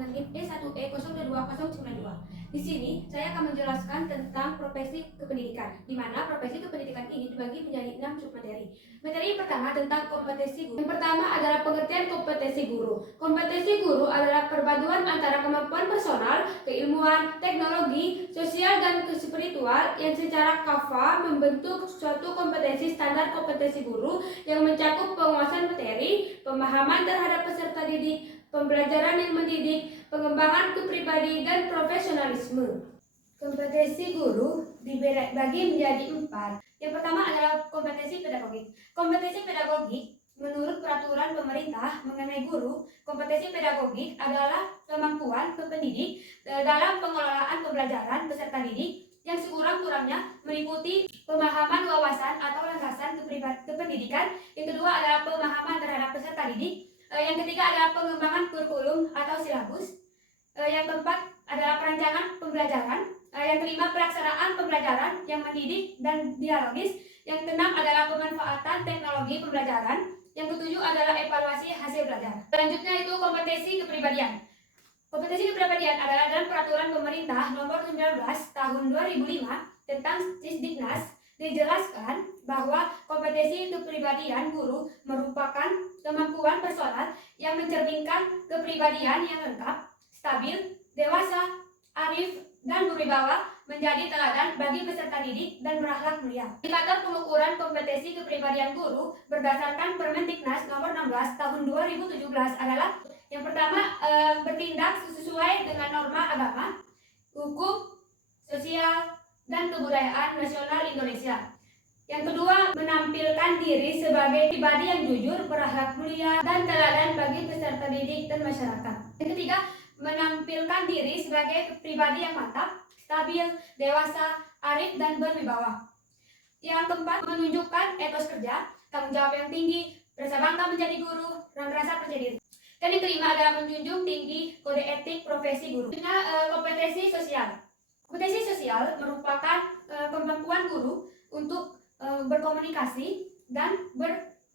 dengan NIM E1E02292. Di sini saya akan menjelaskan tentang profesi kependidikan, di mana profesi kependidikan ini dibagi menjadi 6 submateri. Materi yang pertama tentang kompetensi guru. Yang pertama adalah pengertian kompetensi guru. Kompetensi guru adalah perpaduan antara kemampuan personal, keilmuan, teknologi, sosial, dan spiritual yang secara kafah membentuk suatu kompetensi standar kompetensi guru yang mencakup penguasaan materi, pemahaman terhadap peserta didik, pembelajaran yang mendidik, pengembangan kepribadian dan profesionalisme. Kompetensi guru dibagi menjadi 4. Yang pertama adalah kompetensi pedagogik. Kompetensi pedagogik menurut peraturan pemerintah mengenai guru, kompetensi pedagogik adalah kemampuan pendidik dalam pengelolaan pembelajaran peserta didik yang sekurang-kurangnya meliputi pemahaman wawasan atau landasan kependidikan. Yang kedua adalah pemahaman terhadap peserta didik. Yang ketiga adalah pengembangan kurikulum atau silabus. Yang keempat adalah perancangan pembelajaran. Yang kelima pelaksanaan pembelajaran yang mendidik dan dialogis. Yang keenam adalah pemanfaatan teknologi pembelajaran. Yang ketujuh adalah evaluasi hasil belajar. Selanjutnya itu kompetensi kepribadian. Kompetensi kepribadian adalah dalam peraturan pemerintah nomor 19 tahun 2005 tentang Sisdiknas dijelaskan bahwa kompetensi kepribadian guru merupakan kemampuan personal yang mencerminkan kepribadian yang lengkap, stabil, dewasa, arif, dan berwibawa, menjadi teladan bagi peserta didik dan berakhlak mulia. Indikator pengukuran kompetensi kepribadian guru berdasarkan Permendiknas nomor 16 tahun 2017 adalah yang pertama, bertindak sesuai dengan norma agama, hukum, sosial, dan kebudayaan nasional Indonesia. Yang kedua, menampilkan diri sebagai pribadi yang jujur, berakhlak mulia, dan teladan bagi peserta didik dan masyarakat. Yang ketiga, menampilkan diri sebagai pribadi yang mantap, stabil, dewasa, arif, dan berwibawa. Yang keempat, menunjukkan etos kerja, tanggung jawab yang tinggi, rasa bangga menjadi guru, dan rasa percaya diri. Dan yang kelima adalah menjunjung tinggi kode etik profesi guru. Kompetensi sosial. Kompetensi sosial merupakan kemampuan guru untuk berkomunikasi dan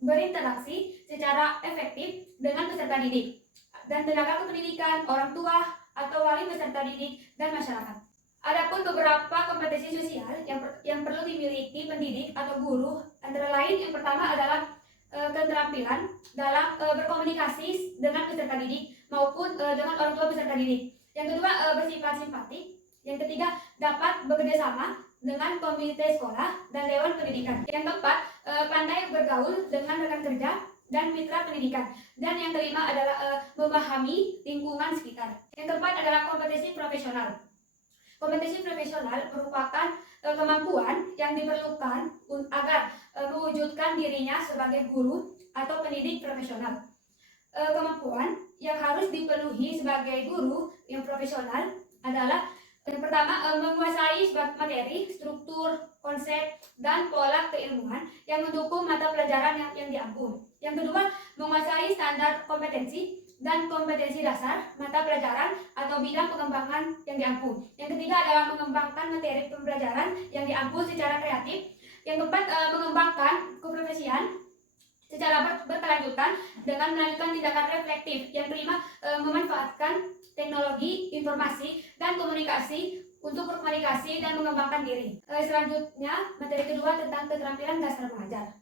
berinteraksi secara efektif dengan peserta didik dan tenaga kependidikan, orang tua atau wali peserta didik dan masyarakat. Adapun beberapa kompetensi sosial yang perlu dimiliki pendidik atau guru antara lain yang pertama adalah keterampilan dalam berkomunikasi dengan peserta didik maupun dengan orang tua peserta didik. Yang kedua, bersifat simpatik. Yang ketiga, dapat bekerjasama dengan komite sekolah dan dewan pendidikan. Yang keempat, pandai bergaul dengan rekan kerja dan mitra pendidikan. Dan yang kelima adalah memahami lingkungan sekitar. Yang keempat adalah kompetensi profesional. Kompetensi profesional merupakan kemampuan yang diperlukan agar mewujudkan dirinya sebagai guru atau pendidik profesional. Kemampuan yang harus dipenuhi sebagai guru yang profesional adalah yang pertama, menguasai materi, struktur, konsep, dan pola keilmuan yang mendukung mata pelajaran yang diampu. Yang kedua, menguasai standar kompetensi dan kompetensi dasar mata pelajaran atau bidang pengembangan yang diampu. Yang ketiga adalah mengembangkan materi pembelajaran yang diampu secara kreatif. Yang keempat, mengembangkan keprofesian secara berkelanjutan dengan melakukan tindakan reflektif. Yang kelima, memanfaatkan teknologi, informasi, dan komunikasi untuk berkomunikasi dan mengembangkan diri. Selanjutnya, materi kedua tentang keterampilan dasar mengajar.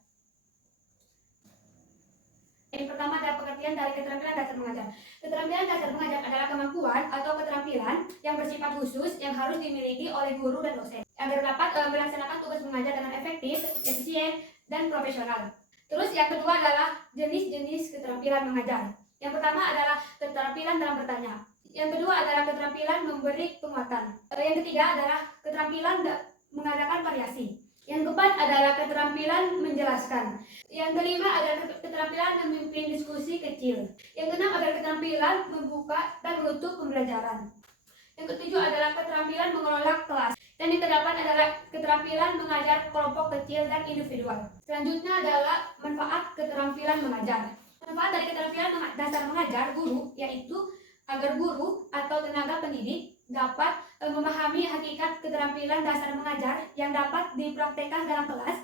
Yang pertama adalah pengertian dari keterampilan dasar mengajar. Keterampilan dasar mengajar adalah kemampuan atau keterampilan yang bersifat khusus yang harus dimiliki oleh guru dan dosen agar dapat melaksanakan tugas mengajar dengan efektif, efisien, dan profesional. Terus yang kedua adalah jenis-jenis keterampilan mengajar. Yang pertama adalah keterampilan dalam bertanya. Yang kedua adalah keterampilan memberi penguatan. Yang ketiga adalah keterampilan mengadakan variasi. Yang keempat adalah keterampilan menjelaskan. Yang kelima adalah keterampilan memimpin diskusi kecil. Yang keenam adalah keterampilan membuka dan menutup pembelajaran. Yang ketujuh adalah keterampilan mengelola kelas. Dan yang kedelapan adalah keterampilan mengajar kelompok kecil dan individual. Selanjutnya adalah manfaat keterampilan mengajar. Manfaat dari keterampilan dasar mengajar guru yaitu agar guru atau tenaga pendidik dapat memahami hakikat keterampilan dasar mengajar yang dapat dipraktekkan dalam kelas,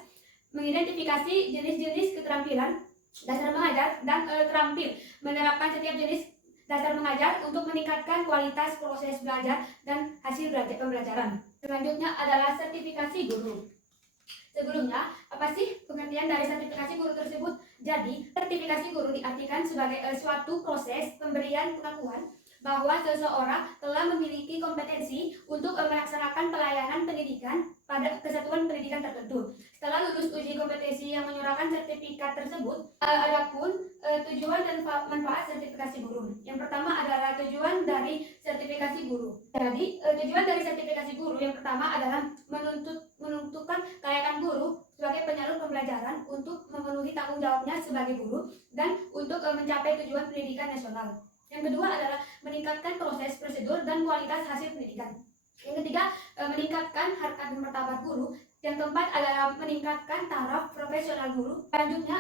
mengidentifikasi jenis-jenis keterampilan dasar mengajar dan terampil menerapkan setiap jenis dasar mengajar untuk meningkatkan kualitas proses belajar dan hasil pembelajaran. Selanjutnya adalah sertifikasi guru. Sebelumnya, apa sih pengertian dari sertifikasi guru tersebut? Jadi, sertifikasi guru diartikan sebagai suatu proses pemberian pengakuan bahwa seseorang telah memiliki kompetensi untuk melaksanakan pelayanan pendidikan pada kesatuan pendidikan tertentu. Setelah lulus uji kompetensi yang menyerahkan sertifikat tersebut, adapun tujuan dan manfaat sertifikasi guru. Yang pertama adalah tujuan dari sertifikasi guru. Jadi, tujuan dari sertifikasi guru yang pertama adalah menentukan kelayakan guru sebagai penyalur pembelajaran untuk memenuhi tanggung jawabnya sebagai guru dan untuk mencapai tujuan pendidikan nasional. Yang kedua adalah meningkatkan proses, prosedur, dan kualitas hasil pendidikan. Yang ketiga, meningkatkan harkat dan martabat guru. Yang keempat adalah meningkatkan taraf profesional guru. Selanjutnya,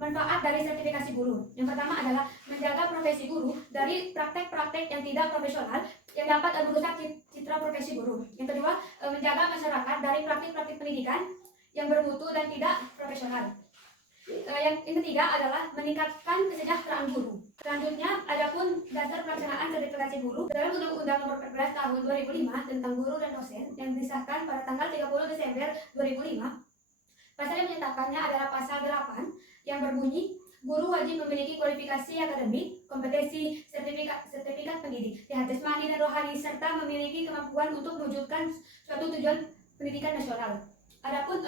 manfaat dari sertifikasi guru. Yang pertama adalah menjaga profesi guru dari praktek-praktek yang tidak profesional yang dapat merusak citra profesi guru. Yang kedua, menjaga masyarakat dari praktik-praktik pendidikan yang bermutu dan tidak profesional. Yang ketiga adalah meningkatkan kesejahteraan guru. Selanjutnya, adapun dasar pelaksanaan sertifikasi guru dalam Undang-Undang Nomor 14 Tahun 2005 tentang guru dan dosen yang disahkan pada tanggal 30 Desember 2005. Pasal yang menyatakannya adalah pasal 8 yang berbunyi guru wajib memiliki kualifikasi akademik, kompetensi, sertifikat pendidik, sehat jasmani dan rohani serta memiliki kemampuan untuk mewujudkan suatu tujuan pendidikan nasional. Adapun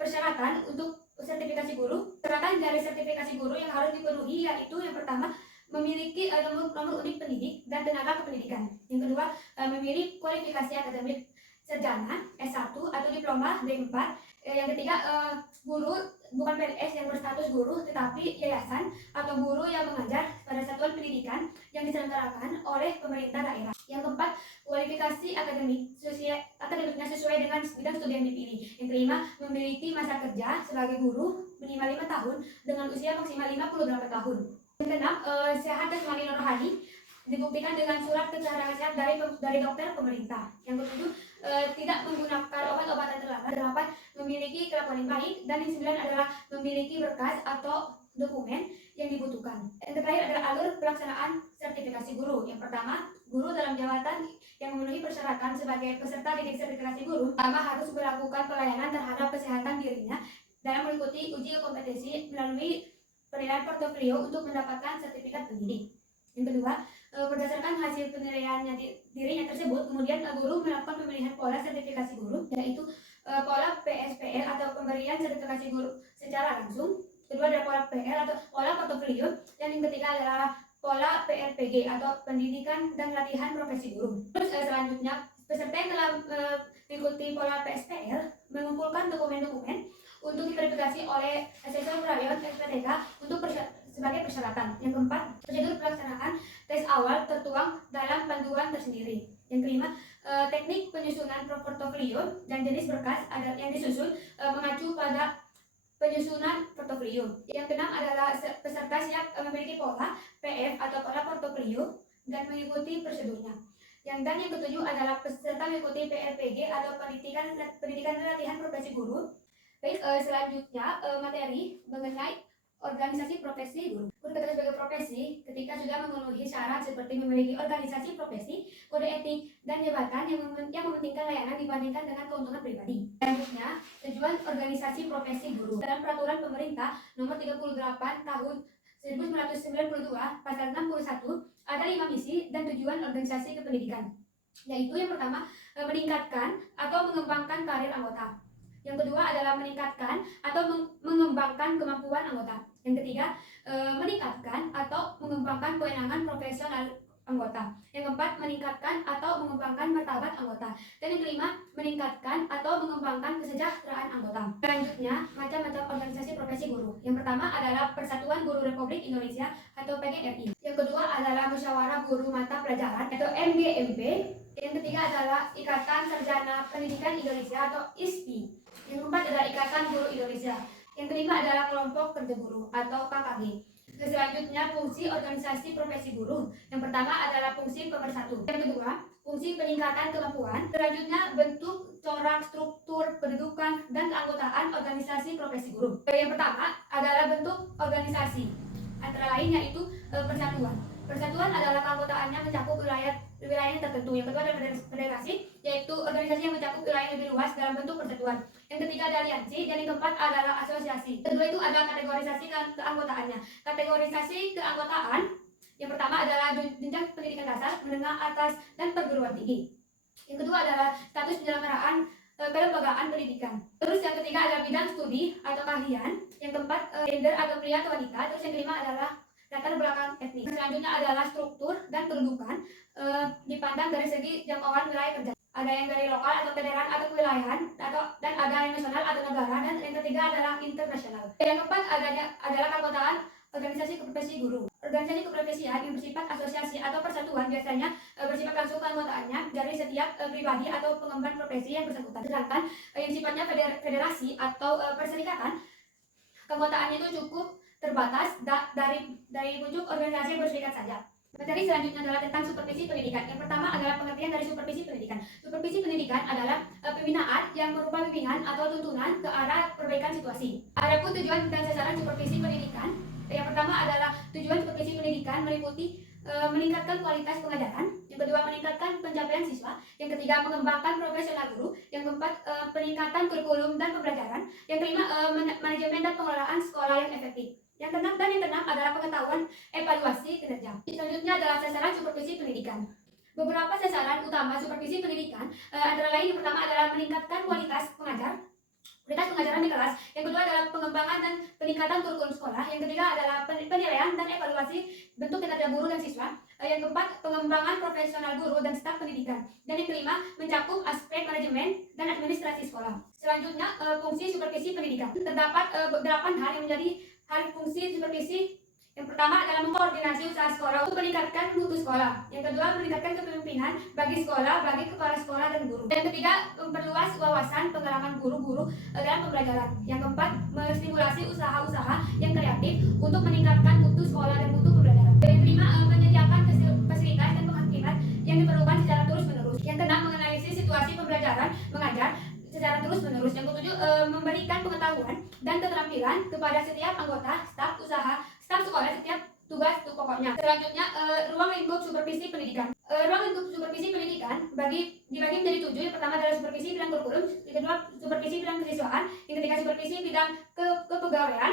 persyaratan untuk sertifikasi guru, persyaratan dari sertifikasi guru yang harus dipenuhi yaitu yang pertama memiliki nomor unik pendidik dan tenaga kependidikan. Yang kedua, memiliki kualifikasi akademik sarjana S1 atau diploma D4. Yang ketiga, guru bukan PNS yang berstatus guru tetapi yayasan atau guru yang mengajar pada satuan pendidikan yang diselenggarakan oleh pemerintah daerah. Yang keempat, kualifikasi akademiknya sesuai dengan bidang studi yang dipilih. Yang kelima, memiliki masa kerja sebagai guru minimal 5 tahun dengan usia maksimal 58 tahun. Yang keenam, sehat jasmani dan rohani dibuktikan dengan surat keterangan sehat dari dokter pemerintah. Yang ketujuh, tidak menggunakan obat-obatan terlarang. Delapan, memiliki kelakuan yang baik. Dan yang sembilan adalah memiliki berkas atau dokumen yang dibutuhkan. Yang terakhir adalah alur pelaksanaan sertifikasi guru. Yang pertama, guru dalam jabatan yang memenuhi persyaratan sebagai peserta didik sertifikasi guru pertama harus melakukan pelayanan terhadap kesehatan dirinya dalam mengikuti uji kompetensi melalui penilaian portofolio untuk mendapatkan sertifikat pendidik. Yang kedua, berdasarkan hasil penilaiannya dirinya tersebut, kemudian guru melakukan pemilihan pola sertifikasi guru, yaitu pola PSPL atau pemberian sertifikasi guru secara langsung. Kedua adalah pola PL atau pola portofolio, dan yang ketiga adalah pola PRPG atau pendidikan dan latihan profesi guru. Terus selanjutnya, peserta yang telah mengikuti pola PSPL mengumpulkan dokumen-dokumen untuk diverifikasi oleh asesor peralihan SPTK untuk sebagai persyaratan. Yang keempat, prosedur pelaksanaan tes awal tertuang dalam panduan tersendiri. Yang kelima, teknik penyusunan portofolio dan jenis berkas yang disusun mengacu pada penyusunan portofolio. Yang keenam adalah peserta siap memiliki pola PF atau pola portofolio dan mengikuti prosedurnya. Yang ketujuh adalah peserta mengikuti PRPG atau pendidikan dan latihan profesi guru. Baik, selanjutnya materi mengenai organisasi profesi guru. Guru diketahui sebagai profesi ketika sudah memenuhi syarat seperti memiliki organisasi profesi, kode etik, dan jabatan yang mementingkan layanan dibandingkan dengan keuntungan pribadi. Selanjutnya, tujuan organisasi profesi guru. Dalam peraturan pemerintah nomor 38 tahun 1992 pasal 61 ada 5 misi dan tujuan organisasi kependidikan, yaitu yang pertama, meningkatkan atau mengembangkan karir anggota. Yang kedua adalah meningkatkan atau mengembangkan kemampuan anggota. Yang ketiga, meningkatkan atau mengembangkan kewenangan profesional anggota. Yang keempat, meningkatkan atau mengembangkan martabat anggota. Dan yang kelima, meningkatkan atau mengembangkan kesejahteraan anggota. Selanjutnya, macam-macam organisasi profesi guru. Yang pertama adalah Persatuan Guru Republik Indonesia atau PGRI. Yang kedua adalah Musyawarah Guru Mata Pelajaran atau MGMP. Yang ketiga adalah Ikatan Sarjana Pendidikan Indonesia atau ISPI. Yang keempat adalah Ikatan Guru Indonesia. Yang kelima adalah Kelompok Kerja Guru atau KKG. Selanjutnya, fungsi organisasi profesi guru. Yang pertama adalah fungsi pemersatu. Yang kedua, fungsi peningkatan kemampuan. Selanjutnya, bentuk, corak, struktur, kedudukan, dan keanggotaan organisasi profesi guru. Yang pertama adalah bentuk organisasi. Antara lain yaitu persatuan. Persatuan adalah keanggotaannya mencakup wilayah yang tertentu. Yang kedua adalah federasi, yaitu organisasi yang mencakup wilayah lebih luas dalam bentuk persatuan. Yang ketiga ada aliansi, dan yang keempat adalah asosiasi. Kedua itu ada kategorisasi keanggotaannya. Kategorisasi keanggotaan yang pertama adalah jenjang pendidikan dasar, menengah, atas, dan perguruan tinggi. Yang kedua adalah status penyelenggaraan kelembagaan pendidikan. Terus yang ketiga adalah bidang studi atau keahlian. Yang keempat gender atau pria atau wanita. Terus yang kelima adalah latar belakang etnis. Selanjutnya adalah struktur dan kedudukan dipandang dari segi jangkauan wilayah kerja. Ada yang dari lokal atau federal atau kewilayahan dan ada yang nasional atau negara, dan yang ketiga adalah internasional. Yang keempat adalah keanggotaan organisasi keprofesi guru. Organisasi keprofesian yang bersifat asosiasi atau persatuan biasanya bersifat langsung keanggotaannya dari setiap pribadi atau pengemban profesi yang bersangkutan. Sedangkan yang sifatnya federasi atau perserikatan, keanggotaannya itu cukup terbatas dari wujud organisasi yang berserikat saja. Materi selanjutnya adalah tentang supervisi pendidikan. Yang pertama adalah pengertian dari supervisi pendidikan. Supervisi pendidikan adalah pembinaan yang berupa bimbingan atau tuntunan ke arah perbaikan situasi. Adapun tujuan dan sasaran supervisi pendidikan, yang pertama adalah tujuan supervisi pendidikan meliputi meningkatkan kualitas pengajaran, yang kedua meningkatkan pencapaian siswa, yang ketiga mengembangkan profesional guru, yang keempat peningkatan kurikulum dan pembelajaran, yang kelima manajemen dan pengelolaan sekolah yang efektif. Yang keenam adalah pengetahuan evaluasi kinerja. Selanjutnya adalah sasaran supervisi pendidikan. Beberapa sasaran utama supervisi pendidikan antara lain yang pertama adalah meningkatkan kualitas pengajaran di kelas, yang kedua adalah pengembangan dan peningkatan kurikulum sekolah, yang ketiga adalah penilaian dan evaluasi bentuk kinerja guru dan siswa, yang keempat pengembangan profesional guru dan staf pendidikan, dan yang kelima mencakup aspek manajemen dan administrasi sekolah. Selanjutnya fungsi supervisi pendidikan. Terdapat 8 hal yang menjadi hal fungsi supervisi. Yang pertama adalah mengkoordinasi usaha sekolah untuk meningkatkan mutu sekolah. Yang kedua, meningkatkan kepemimpinan bagi sekolah, bagi kepala sekolah dan guru. Yang ketiga, memperluas wawasan pengalaman guru-guru dalam pembelajaran. Yang keempat, menstimulasi usaha-usaha yang kreatif untuk meningkatkan mutu sekolah dan mutu pembelajaran. Yang kelima, menyediakan fasilitas dan penghakiman yang diperlukan secara terus-menerus. Yang keenam, menganalisis situasi pembelajaran mengajar secara terus-menerus. Yang ketujuh, memberikan pengetahuan dan keterampilan kepada setiap anggota staf sekolah setiap tugas itu pokoknya. Selanjutnya ruang lingkup supervisi pendidikan. Ruang lingkup supervisi pendidikan dibagi menjadi 7. Yang pertama adalah supervisi bidang kurikulum, yang kedua supervisi bidang kesiswaan, yang ketiga supervisi bidang kepegawaian,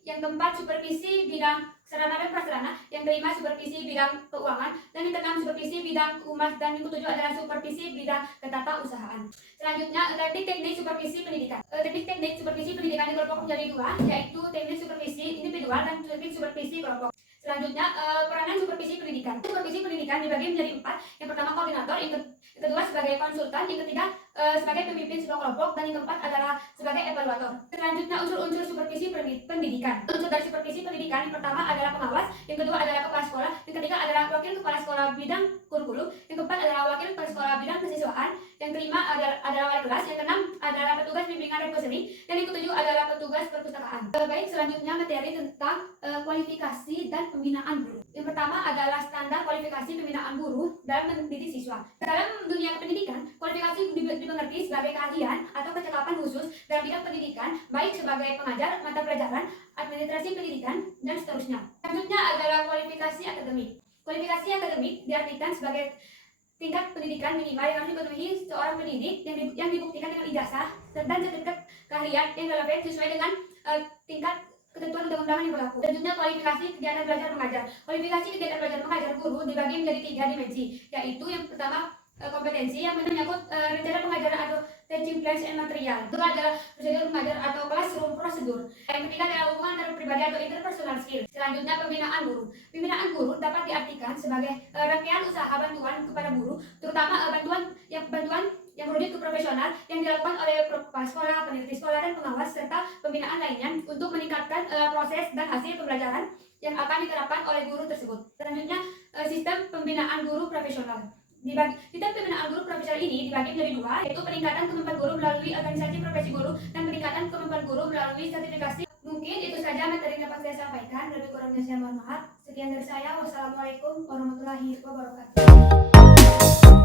yang keempat supervisi bidang sarana dan prasarana, yang kelima supervisi bidang keuangan, dan yang keenam supervisi bidang humas, dan yang ketujuh adalah supervisi bidang ketatausahaan. Selanjutnya teknik supervisi pendidikan. Teknik supervisi pendidikan dikelompok menjadi 2, yaitu teknik supervisi individual dan teknik supervisi kelompok. Selanjutnya peranan supervisi pendidikan. Supervisi pendidikan dibagi menjadi 4. Yang pertama koordinator, yang kedua sebagai konsultan, yang ketiga sebagai pemimpin sebuah kelompok, dan yang keempat adalah sebagai evaluator. Selanjutnya unsur-unsur supervisi pendidikan. Unsur dari supervisi pendidikan yang pertama adalah pengawas, yang kedua adalah kepala sekolah, yang ketiga adalah wakil kepala sekolah bidang kurikulum, yang keempat adalah wakil kepala sekolah bidang kesiswaan, yang kelima adalah wali kelas, yang keenam adalah petugas bimbingan dan konseling, dan yang ketujuh adalah petugas perpustakaan. Baik, selanjutnya materi tentang kualifikasi dan pembinaan guru. Yang pertama adalah standar kualifikasi pembinaan guru dalam mendidik siswa. Dalam dunia pendidikan, kualifikasi dimengerti sebagai keahlian atau kecakapan khusus dalam bidang pendidikan, baik sebagai pengajar, mata pelajaran, administrasi pendidikan, dan seterusnya. Selanjutnya adalah kualifikasi akademik. Kualifikasi akademik diartikan sebagai tingkat pendidikan minimal yang harus dipenuhi seorang pendidik yang dibuktikan dengan ijazah dan sertifikat keahlian yang relevan sesuai dengan tingkat ketentuan undang-undang yang berlaku. Selanjutnya kualifikasi kegiatan belajar mengajar. Kualifikasi kegiatan belajar mengajar guru dibagi menjadi 3 dimensi, yaitu yang pertama kompetensi yang menyangkut rencana pengajaran atau teaching plans and material. Kedua adalah prosedur mengajar atau classroom prosedur. Yang ketiga adalah hubungan antar pribadi atau interpersonal skill. Selanjutnya pembinaan guru. Pembinaan guru dapat diartikan sebagai rangkaian usaha bantuan kepada guru, terutama bantuan yang merujuk ke profesional yang dilakukan oleh kepala sekolah, peneliti sekolah, dan pengawas, serta pembinaan lainnya untuk meningkatkan proses dan hasil pembelajaran yang akan diterapkan oleh guru tersebut. Selanjutnya sistem pembinaan guru profesional. Sistem pembinaan guru profesional ini dibagi menjadi 2, yaitu peningkatan kemampuan guru melalui organisasi profesi guru dan peningkatan kemampuan guru melalui sertifikasi. Mungkin itu saja materi yang dapat saya sampaikan. Lebih kurangnya saya mohon maaf. Sekian dari saya. Wassalamualaikum warahmatullahi wabarakatuh.